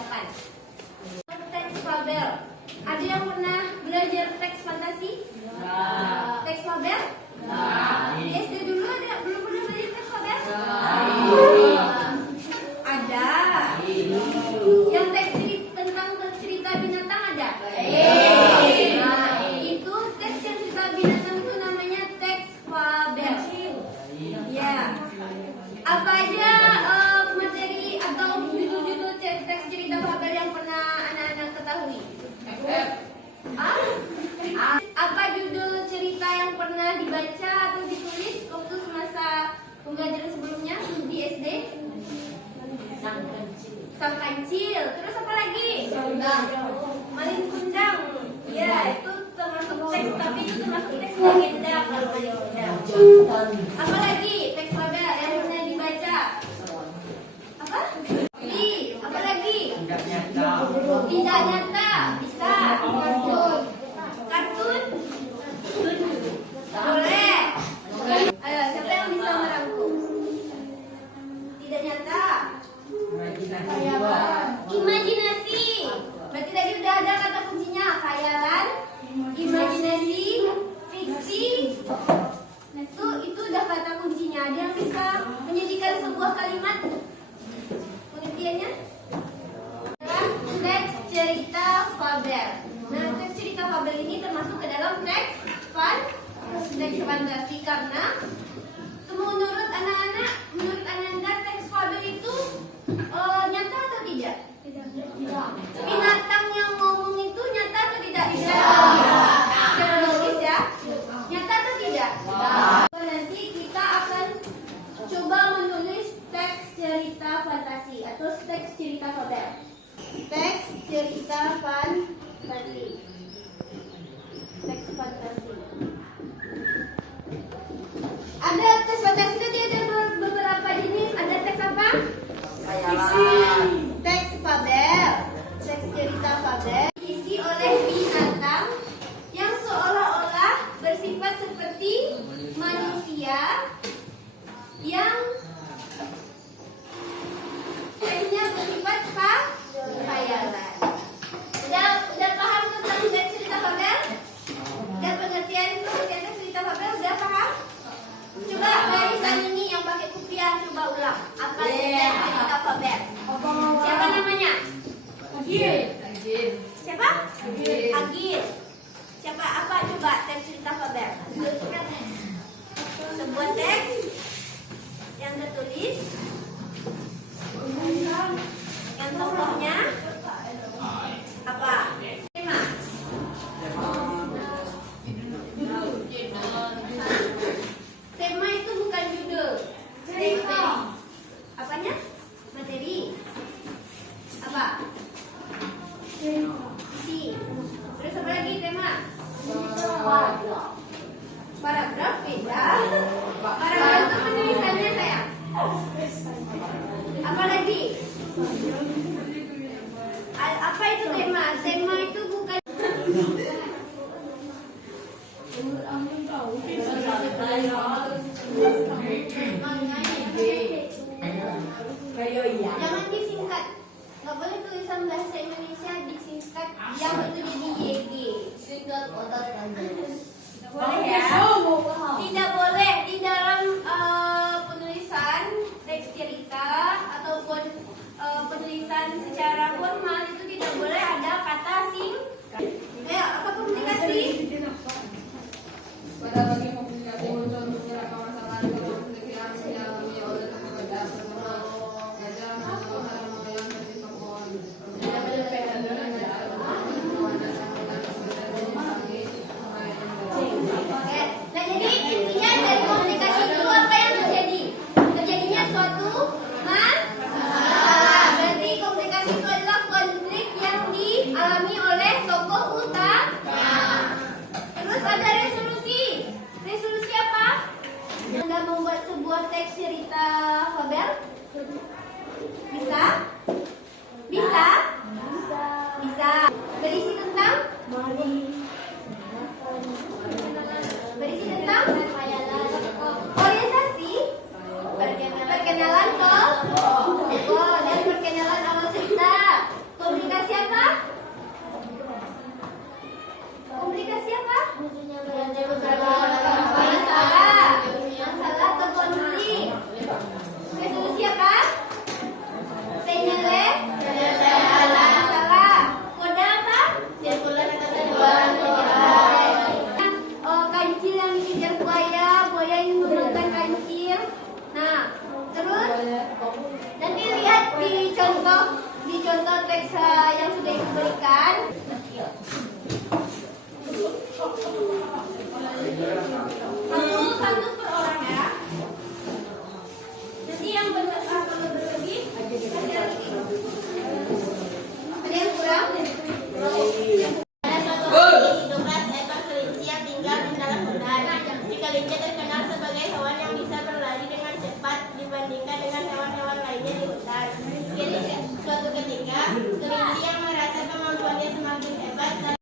8. Teks fabel. Ada yang pernah belajar teks fantasi? Teks fabel? Di SD dulu ada belum pernah belajar teks fabel? Ada. Yang teks tentang cerita binatang ada? Nah, itu teks yang cerita binatang itu namanya teks fabel. Ya. Apa aja materi atau judul-judul teks cerita fabel yang pernah anak-anak ketahui? Apa judul cerita yang pernah dibaca atau ditulis waktu semasa pembelajaran sebelumnya di SD? Sang Kancil. Terus apa lagi? Malin Kundang. Ya, itu termasuk teks, tapi itu termasuk teks legenda kalau Malin Kundang. Apa lagi teks fabel yang pernah dibaca? Apa? Apa lagi? Tidak nyata. Bisa. Kartun. Boleh. Ayo, siapa yang bisa merangkum? Tidak nyata. Imajinasi. Berarti tadi udah ada kata kuncinya. Khayalan, imajinasi, fiksi. Itu udah kata kuncinya. Ada yang bisa menjadikan sebuah kalimat pengertiannya? Teks cerita fabel. Nah, teks cerita fabel ini termasuk ke dalam teks fantasi karena menurut anak-anak, menurut Ananda teks fabel itu nyata atau tidak? Binatang yang ngomong itu nyata atau tidak? Secara logis ya. Nyata atau tidak? Nanti kita akan coba menulis teks cerita fantasi atau teks cerita fabel. Teks cerita fantasi. Teks fantasi. Ada teks fantasi tadi ada beberapa jenis. Ada teks apa? Teks fabel. Teks cerita fabel diisi oleh binatang yang seolah-olah bersifat seperti manusia yang teksnya bersifat khayalan. Udah paham tentang teks cerita fabel? Udah pengertian teks cerita fabel? Udah paham? Coba barisan ini yang pakai kopiah coba ulang. Apa teks cerita fabel? Siapa namanya? Siapa? Agil. Siapa? Apa coba teks cerita fabel? Sebuah teks yang tertulis yang tokohnya apa? Tema. Tema itu bukan judul. Tema. Apanya? Materi. Apa? Si. Terus apa lagi tema? Paragraf beda. Paragraf itu penulisannya sayang. Apa lagi? Apa itu tema? Tema itu bukan. Jangan disingkat. Nggak boleh tulisan bahasa Indonesia disingkat. Yang itu jadi YG. Boleh ya? Tidak boleh di dalam penulisan teks cerita ataupun penulisan secara formal itu tidak boleh ada kata singkat. Ayo, apa komunikasi? Pada bagian komunikasi muncul beberapa masalah yang dialami oleh pekerja sekolah. Nah, jadi intinya dari komunikasi itu apa yang terjadi? Terjadinya suatu masalah. Berarti komunikasi itu adalah konflik yang dialami oleh tokoh utama. Terus ada resolusi. Resolusi apa? Anda membuat sebuah teks cerita fabel? Bisa? Bisa? Bisa. Berisi tentang? Berisi tentang? Orientasi? Perkenalan tokoh dan perkenalan awal cerita. teks yang sudah ibu berikan. Satu per orang ya. Nanti yang kalau berlebih kasih lagi. Ada yang kurang? Ada suatu hari hiduplah seekor kelinci yang tinggal di dalam hutan. Si kelinci terkenal sebagai hewan yang bisa berlari dengan cepat dibandingkan dengan hewan-hewan lainnya di hutan. Jadi suatu ketika kelinci yang merasa kemampuannya semakin hebat